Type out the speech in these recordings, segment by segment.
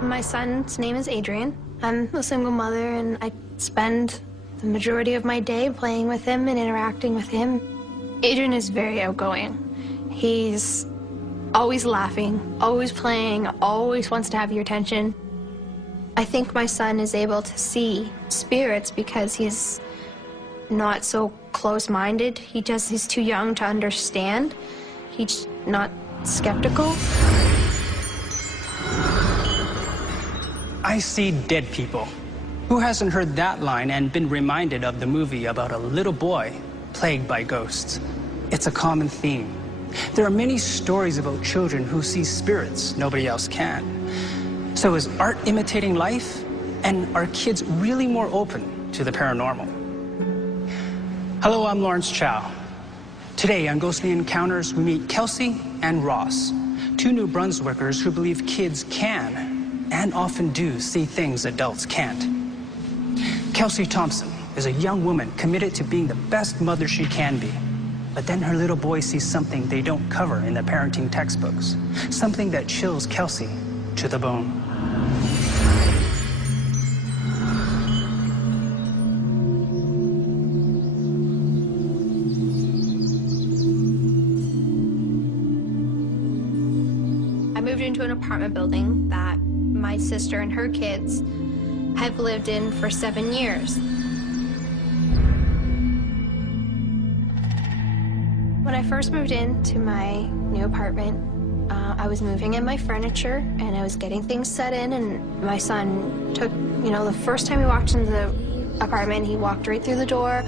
My son's name is Adrian. I'm a single mother, and I spend the majority of my day playing with him and interacting with him. Adrian is very outgoing. He's always laughing, always playing, always wants to have your attention. I think my son is able to see spirits because he's not so close-minded. He's too young to understand. He's not skeptical. I see dead people. Who hasn't heard that line and been reminded of the movie about a little boy plagued by ghosts? It's a common theme. There are many stories about children who see spirits nobody else can. So is art imitating life? And are kids really more open to the paranormal? Hello, I'm Lawrence Chow. Today on Ghostly Encounters, we meet Kelsey and Ross, two New Brunswickers who believe kids can and often do see things adults can't. Kelsey Thompson is a young woman committed to being the best mother she can be. But then her little boy sees something they don't cover in the parenting textbooks, something that chills Kelsey to the bone. I moved into an apartment building that my sister and her kids have lived in for 7 years. When I first moved into my new apartment, I was moving in my furniture and I was getting things set in, and my son took, the first time he walked into the apartment, he walked right through the door,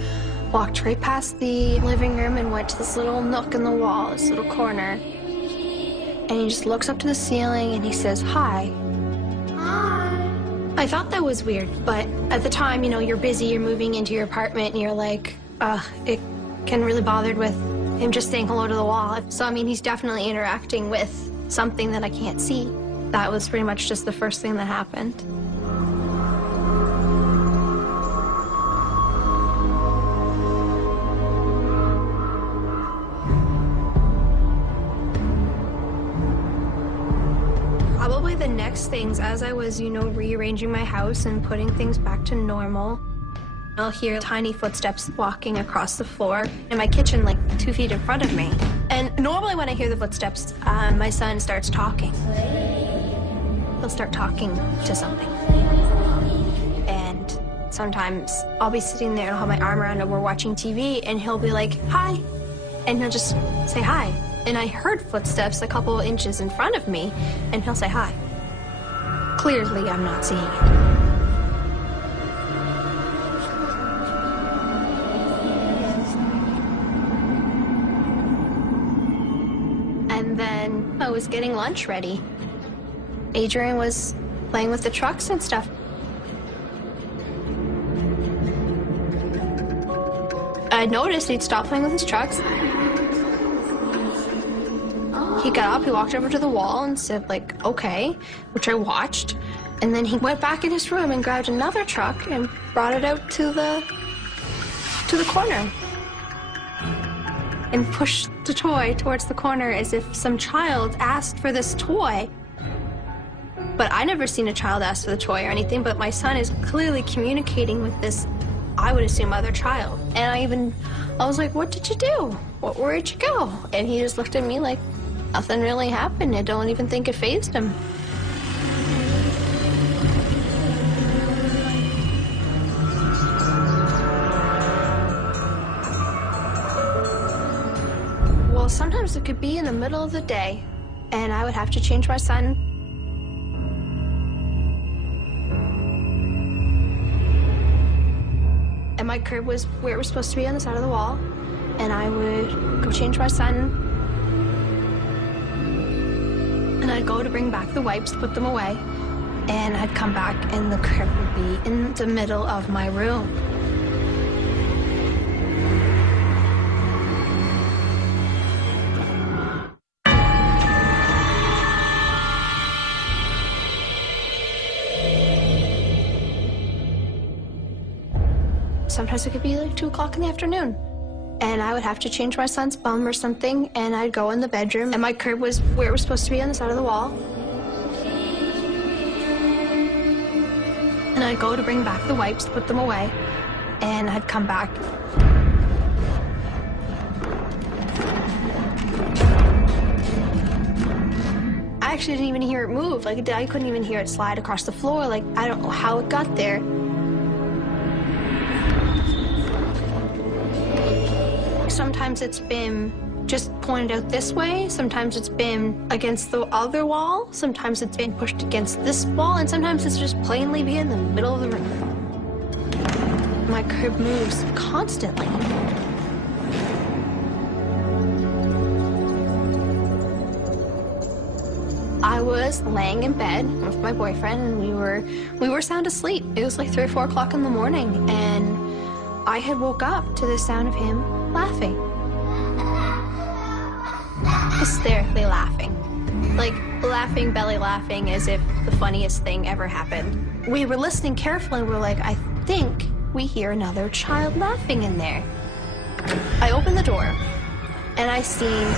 walked right past the living room and went to this little nook in the wall, this little corner. And he just looks up to the ceiling and he says, "Hi." Hi. I thought that was weird, but at the time, you're busy, you're moving into your apartment, and you're like, it can really bothered with him just saying hello to the wall. So, he's definitely interacting with something that I can't see. That was pretty much just the first thing that happened. Probably the next things, as I was, rearranging my house and putting things back to normal, I'll hear tiny footsteps walking across the floor in my kitchen, like 2 feet in front of me. And normally when I hear the footsteps, my son starts talking. He'll start talking to something. And sometimes I'll be sitting there and I'll have my arm around him, we're watching TV, and he'll be like, "Hi." And he'll just say hi. And I heard footsteps a couple inches in front of me, and he'll say hi. Clearly, I'm not seeing it. And then I was getting lunch ready. Adrian was playing with the trucks and stuff. I noticed he'd stopped playing with his trucks. He got up, he walked over to the wall and said, "Okay," which I watched. And then he went back in his room and grabbed another truck and brought it out to the corner. And pushed the toy towards the corner as if some child asked for this toy. But I never seen a child ask for the toy or anything, but my son is clearly communicating with this, I would assume, other child. And I was like, "What did you do? Where'd you go?" And he just looked at me like, nothing really happened. I don't even think it fazed him. Well, sometimes it could be in the middle of the day, and I would have to change my son. And my crib was where it was supposed to be, on the side of the wall, and I would go change my son. And I'd go to bring back the wipes, put them away, and I'd come back and the crib would be in the middle of my room. Sometimes it could be like 2 o'clock in the afternoon. And I would have to change my son's bum or something, and I'd go in the bedroom, and my crib was where it was supposed to be, on the side of the wall. And I'd go to bring back the wipes, put them away, and I'd come back. I actually didn't even hear it move. Like, I couldn't even hear it slide across the floor. Like, I don't know how it got there. Sometimes it's been just pointed out this way. Sometimes it's been against the other wall. Sometimes it's been pushed against this wall. And sometimes it's just plainly be in the middle of the room. My crib moves constantly. I was laying in bed with my boyfriend, and we were sound asleep. It was like 3 or 4 o'clock in the morning, and I had woke up to the sound of him laughing. Hysterically laughing. Like, laughing, belly laughing, as if the funniest thing ever happened. We were listening carefully, and we're like, I think we hear another child laughing in there. I opened the door, and I seen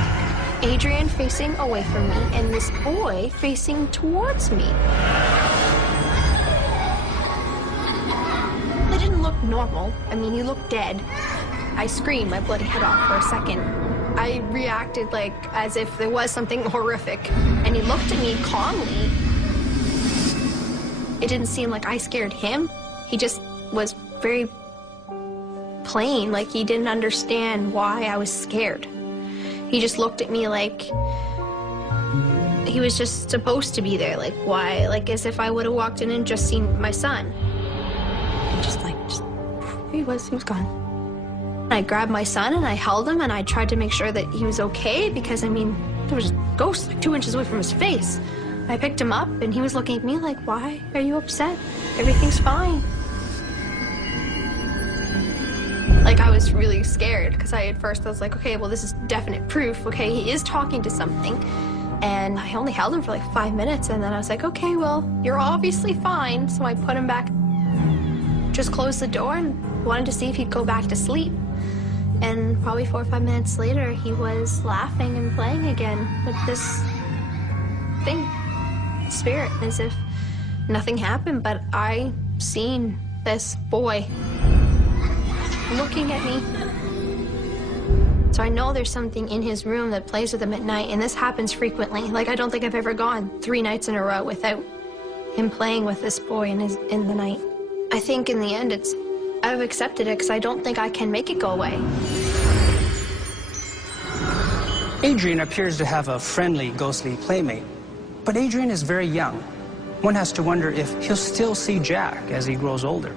Adrian facing away from me, and this boy facing towards me. They didn't look normal. I mean, he looked dead. I screamed my bloody head off for a second. I reacted like as if there was something horrific, and he looked at me calmly. It didn't seem like I scared him. He just was very plain, like he didn't understand why I was scared. He just looked at me like he was just supposed to be there, like why, like as if I would have walked in and just seen my son. He was gone. I grabbed my son and I held him and I tried to make sure that he was okay, because I mean, there was a ghost like 2 inches away from his face. I picked him up and he was looking at me like, why are you upset? Everything's fine. Like, I was really scared, because at first I was like, okay, well, this is definite proof. Okay, he is talking to something. And I only held him for like 5 minutes, and then I was like, okay, well, you're obviously fine. So I put him back, just closed the door, and wanted to see if he'd go back to sleep. And probably 4 or 5 minutes later, he was laughing and playing again with this thing, spirit, as if nothing happened. But I seen this boy looking at me. So I know there's something in his room that plays with him at night, and this happens frequently. Like, I don't think I've ever gone 3 nights in a row without him playing with this boy in the night. I think in the end I've accepted it, because I don't think I can make it go away. Adrian appears to have a friendly, ghostly playmate, but Adrian is very young. One has to wonder if he'll still see Jack as he grows older.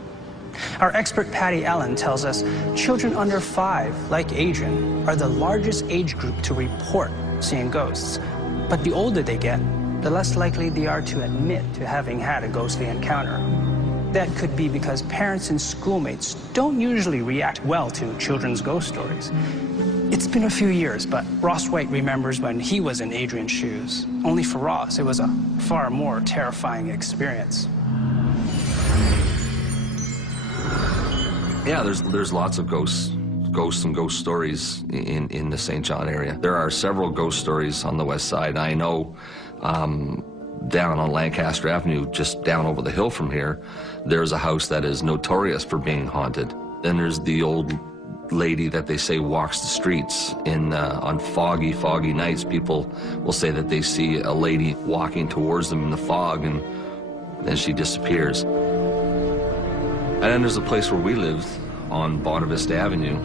Our expert Patty Allen tells us children under 5, like Adrian, are the largest age group to report seeing ghosts. But the older they get, the less likely they are to admit to having had a ghostly encounter. That could be because parents and schoolmates don't usually react well to children's ghost stories. It's been a few years, but Ross White remembers when he was in Adrian's shoes. Only for Ross, it was a far more terrifying experience. Yeah, there's lots of ghosts and ghost stories in the St. John area. There are several ghost stories on the west side. I know down on Lancaster Avenue, just down over the hill from here, there's a house that is notorious for being haunted. Then there's the old lady that they say walks the streets on foggy nights. People will say that they see a lady walking towards them in the fog, and then she disappears. And then there's a place where we lived on Bonavista Avenue,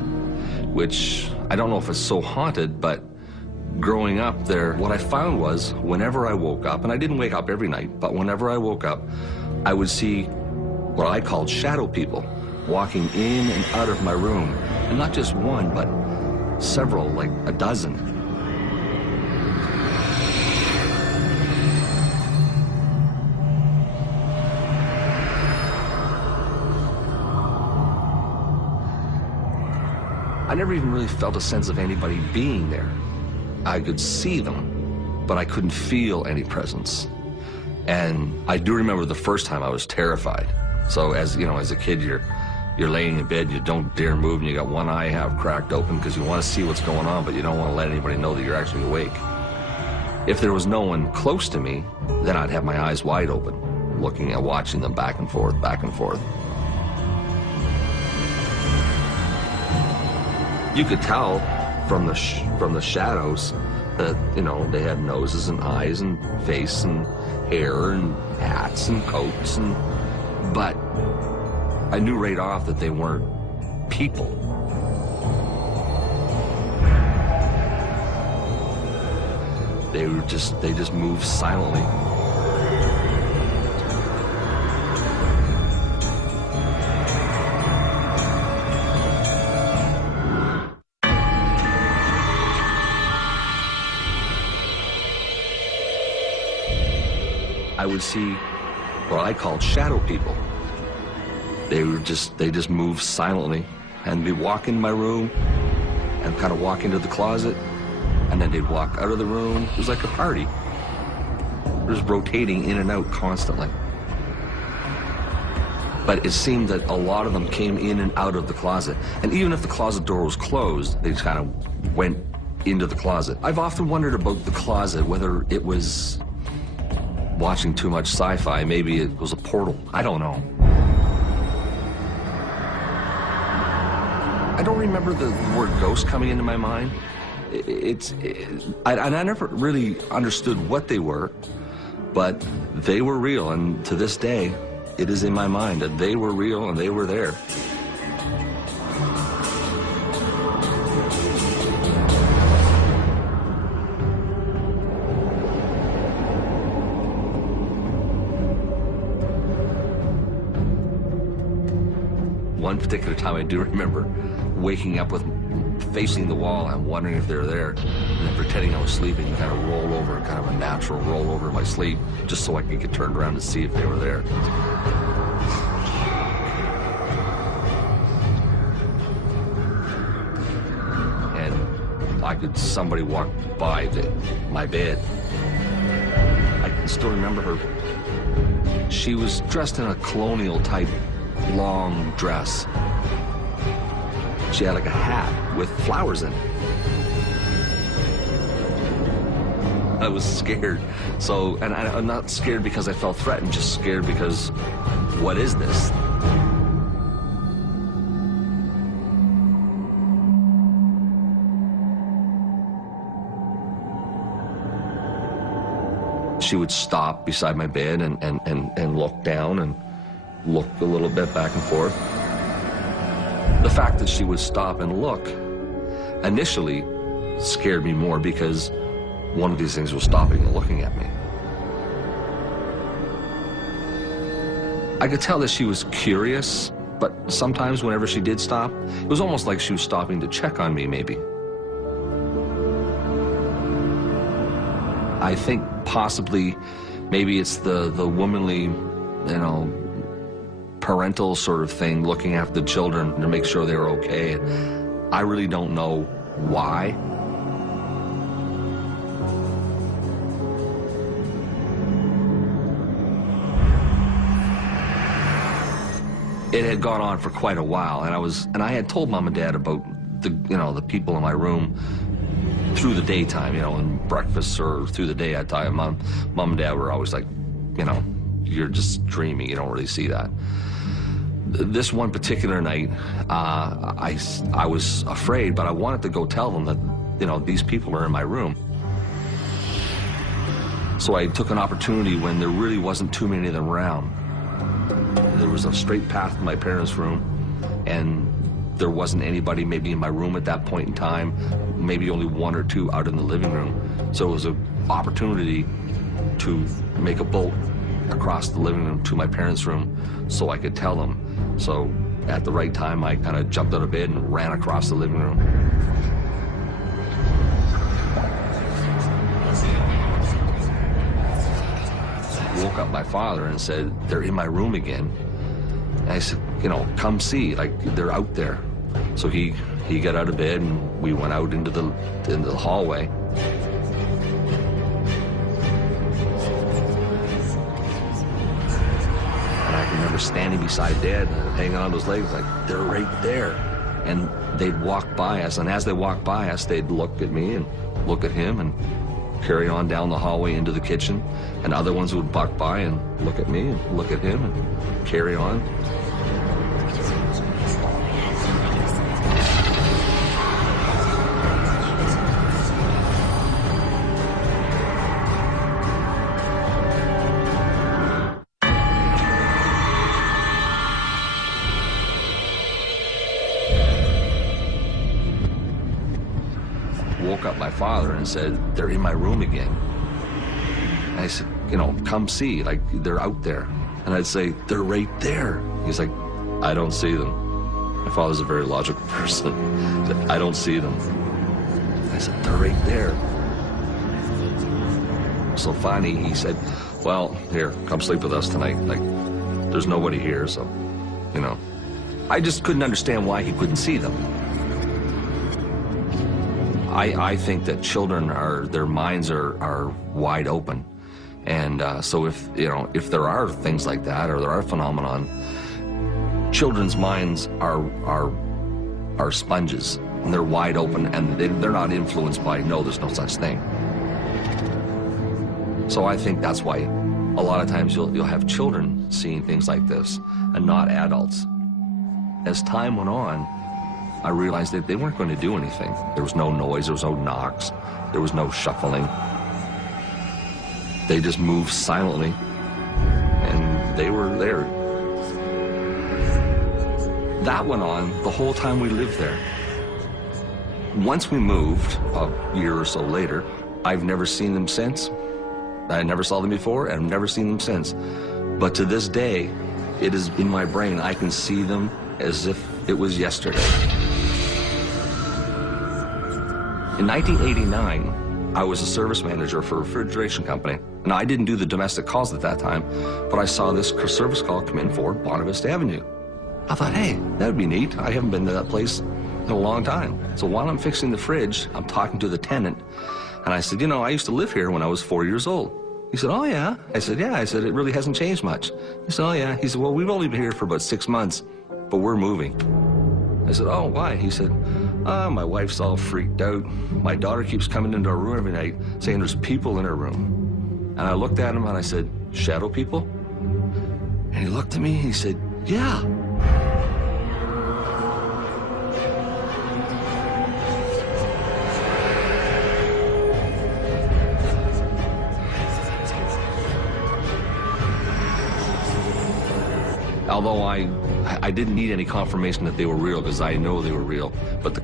which I don't know if it's so haunted, but growing up there, what I found was whenever I woke up, and I didn't wake up every night, but whenever I woke up, I would see what I called shadow people walking in and out of my room. And not just one, but several, like a dozen. I never even really felt a sense of anybody being there. I could see them, but I couldn't feel any presence. And I do remember the first time I was terrified. So as you know, as a kid, you're laying in bed, you don't dare move, and you got one eye half cracked open because you want to see what's going on, but you don't want to let anybody know that you're actually awake. If there was no one close to me, then I'd have my eyes wide open. looking at watching them back and forth, back and forth. You could tell from the shadows that, you know, they had noses and eyes and face and hair and hats and coats, but I knew right off that they weren't people. They just moved silently. I would see what I called shadow people. They just moved silently, and they'd walk in my room and kind of walk into the closet, and then they'd walk out of the room. It was like a party. Just rotating in and out constantly. But it seemed that a lot of them came in and out of the closet. And even if the closet door was closed, they just kind of went into the closet. I've often wondered about the closet, whether it was watching too much sci-fi. Maybe it was a portal. I don't know. I don't remember the word ghost coming into my mind. I never really understood what they were, but they were real, and to this day, it is in my mind that they were real and they were there. One particular time I do remember waking up with facing the wall and wondering if they were there, and then pretending I was sleeping and kind of roll over, kind of a natural roll over in my sleep, just so I could get turned around to see if they were there. And somebody walked by my bed. I can still remember her. She was dressed in a colonial type long dress. She had like a hat with flowers in it. I was scared. So, and I'm not scared because I felt threatened, just scared because, what is this? She would stop beside my bed and look down and look a little bit back and forth. The fact that she would stop and look initially scared me more because one of these things was stopping and looking at me. I could tell that she was curious, but sometimes whenever she did stop, it was almost like she was stopping to check on me, maybe. I think possibly maybe it's the womanly, you know, parental sort of thing, looking after the children to make sure they were okay. I really don't know why. It had gone on for quite a while, and I had told Mom and Dad about the people in my room through the daytime, and breakfast or through the day. I tell you, Mom and Dad were always like, you're just dreaming. You don't really see that. This one particular night, I was afraid, but I wanted to go tell them that, these people are in my room. So I took an opportunity when there really wasn't too many of them around. There was a straight path to my parents' room, and there wasn't anybody maybe in my room at that point in time, maybe only one or two out in the living room. So it was an opportunity to make a bolt across the living room to my parents' room so I could tell them. So at the right time, I kind of jumped out of bed and ran across the living room. Woke up my father and said, "They're in my room again." And I said, come see, like, they're out there. So he got out of bed and we went out into the hallway. And I can remember standing beside Dad, hanging on to his legs, like, they're right there. And they'd walk by us, and as they walked by us, they'd look at me and look at him, and carry on down the hallway into the kitchen, and other ones would walk by and look at me and look at him and carry on. Woke up my father and said, "They're in my room again." And I said, "You know, come see, like, they're out there." And I'd say, "They're right there." He's like, "I don't see them." My father's a very logical person. He said, "I don't see them." I said, "They're right there." So finally he said, "Well, here, come sleep with us tonight. Like, there's nobody here, so, you know." I just couldn't understand why he couldn't see them. I think that children their minds are wide open. And so if there are things like that, or there are phenomenon, children's minds are sponges, and they're wide open, and they're not influenced by, no, there's no such thing. So I think that's why a lot of times you'll have children seeing things like this, and not adults. As time went on, I realized that they weren't going to do anything. There was no noise, there was no knocks, there was no shuffling. They just moved silently, and they were there. That went on the whole time we lived there. Once we moved, a year or so later, I've never seen them since. I never saw them before, and I've never seen them since. But to this day, it is in my brain. I can see them as if it was yesterday. In 1989, I was a service manager for a refrigeration company. Now, I didn't do the domestic calls at that time, but I saw this service call come in for Bonavista Avenue. I thought, hey, that would be neat. I haven't been to that place in a long time. So while I'm fixing the fridge, I'm talking to the tenant, and I said, you know, I used to live here when I was 4 years old. He said, oh, yeah? I said, yeah. I said, it really hasn't changed much. He said, oh, yeah. He said, well, we've only been here for about 6 months, but we're moving. I said, oh, why? He said, my wife's all freaked out. My daughter keeps coming into our room every night saying there's people in her room. And I looked at him and I said, shadow people? And he looked at me and he said, yeah. Although I didn't need any confirmation that they were real, because I know they were real. But the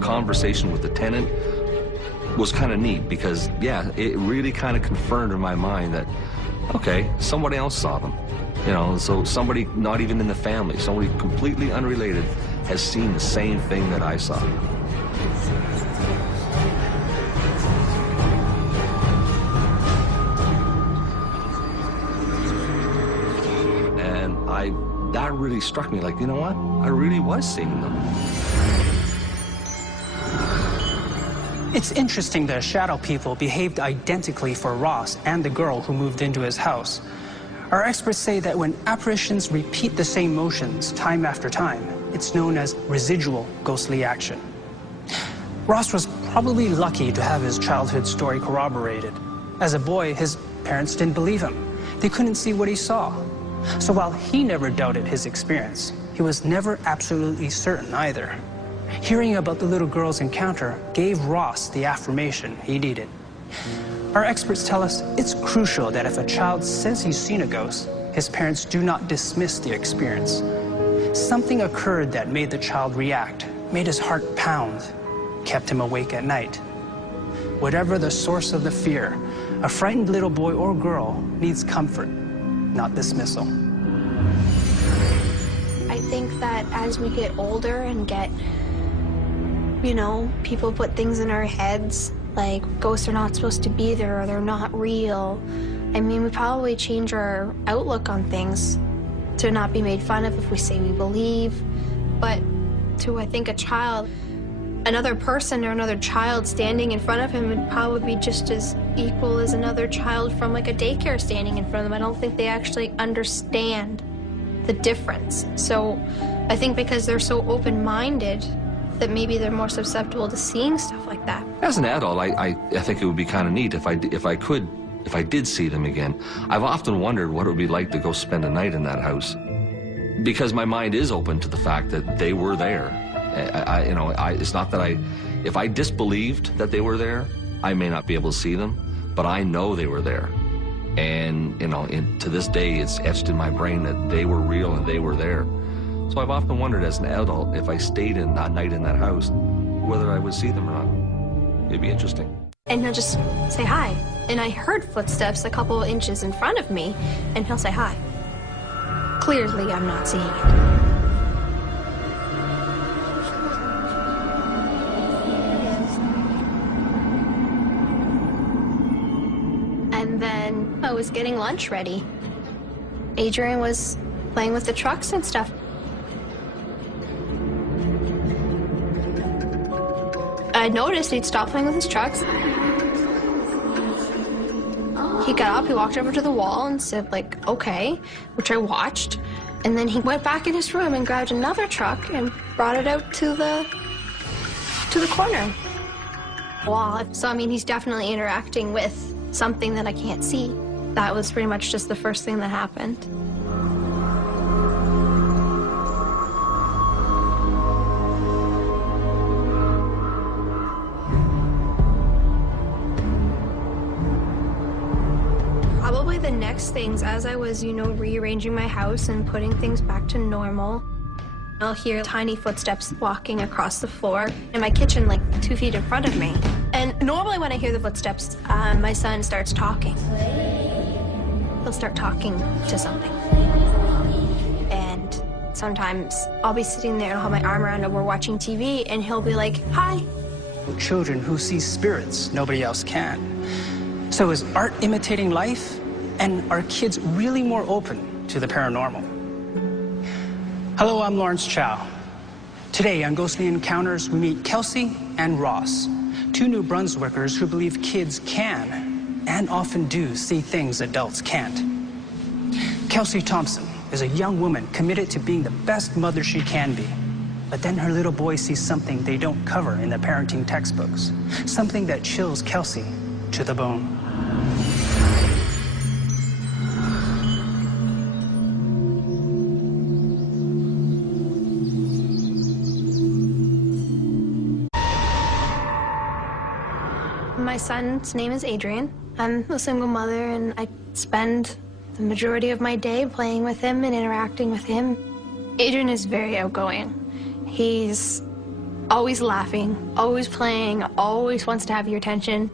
conversation with the tenant was kind of neat, because, yeah, it really kind of confirmed in my mind that, okay, somebody else saw them. You know, so somebody not even in the family, somebody completely unrelated, has seen the same thing that I saw. That really struck me, like, you know what? I really was seeing them. It's interesting that shadow people behaved identically for Ross and the girl who moved into his house. Our experts say that when apparitions repeat the same motions time after time, it's known as residual ghostly action. Ross was probably lucky to have his childhood story corroborated. As a boy, his parents didn't believe him. They couldn't see what he saw. So while he never doubted his experience, he was never absolutely certain either. Hearing about the little girl's encounter gave Ross the affirmation he needed. Our experts tell us it's crucial that if a child says he's seen a ghost, his parents do not dismiss the experience. Something occurred that made the child react, made his heart pound, kept him awake at night. Whatever the source of the fear, a frightened little boy or girl needs comfort, not dismissal. I think that as we get older and get, you know, people put things in our heads, like ghosts are not supposed to be there or they're not real. I mean, we probably change our outlook on things to not be made fun of if we say we believe. But to, I think, a child, another person or another child standing in front of him would probably be just as equal as another child from like a daycare standing in front of them. I don't think they actually understand the difference. So I think because they're so open-minded, that maybe they're more susceptible to seeing stuff like that. As an adult, I think it would be kind of neat if I did see them again. I've often wondered what it would be like to go spend a night in that house, because my mind is open to the fact that they were there. It's not that if I disbelieved that they were there, I may not be able to see them, but I know they were there. And, to this day, it's etched in my brain that they were real and they were there. So I've often wondered as an adult, if I stayed in that night in that house, whether I would see them or not. It'd be interesting. And he'll just say hi. And I heard footsteps a couple inches in front of me, and he'll say hi. Clearly, I'm not seeing it. And then I was getting lunch ready. Adrian was playing with the trucks and stuff. I noticed he'd stopped playing with his trucks. He got up, he walked over to the wall and said, like, okay, which I watched. And then he went back in his room and grabbed another truck and brought it out to the corner wall. So, I mean, he's definitely interacting with something that I can't see. That was pretty much just the first thing that happened. Probably the next things, as I was, rearranging my house and putting things back to normal, I'll hear tiny footsteps walking across the floor in my kitchen, like 2 feet in front of me. And normally when I hear the footsteps, my son starts talking. He'll start talking to something. And sometimes I'll be sitting there and I'll have my arm around him, we're watching TV, and he'll be like, hi. Children who see spirits nobody else can. So is art imitating life? And are kids really more open to the paranormal? Hello, I'm Lawrence Chow. Today on Ghostly Encounters, we meet Kelsey and Ross, two New Brunswickers who believe kids can, and often do, see things adults can't. Kelsey Thompson is a young woman committed to being the best mother she can be. But then her little boy sees something they don't cover in the parenting textbooks, something that chills Kelsey to the bone. My son's name is Adrian. I'm a single mother, and I spend the majority of my day playing with him and interacting with him. Adrian is very outgoing. He's always laughing, always playing, always wants to have your attention.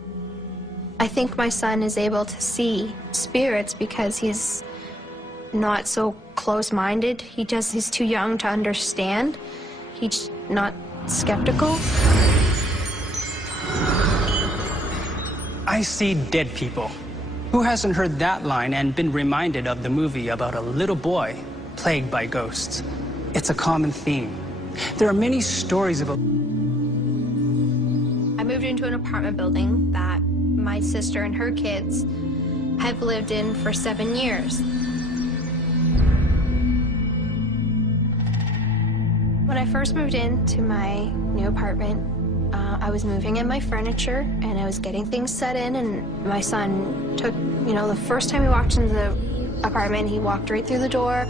I think my son is able to see spirits because he's not so close-minded. He's too young to understand. He's not skeptical. I see dead people. Who hasn't heard that line and been reminded of the movie about a little boy plagued by ghosts? It's a common theme. There are many stories about... I moved into an apartment building that my sister and her kids have lived in for 7 years. When I first moved into my new apartment, I was moving in my furniture and I was getting things set in, and my son took, the first time he walked into the apartment, he walked right through the door,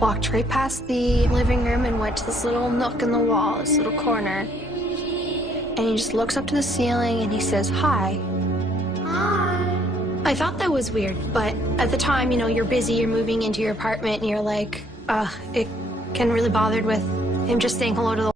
walked right past the living room and went to this little nook in the wall, this little corner. And he just looks up to the ceiling and he says, hi. Hi. I thought that was weird, but at the time, you're busy, you're moving into your apartment and you're like, it can really bothered with him just saying hello to the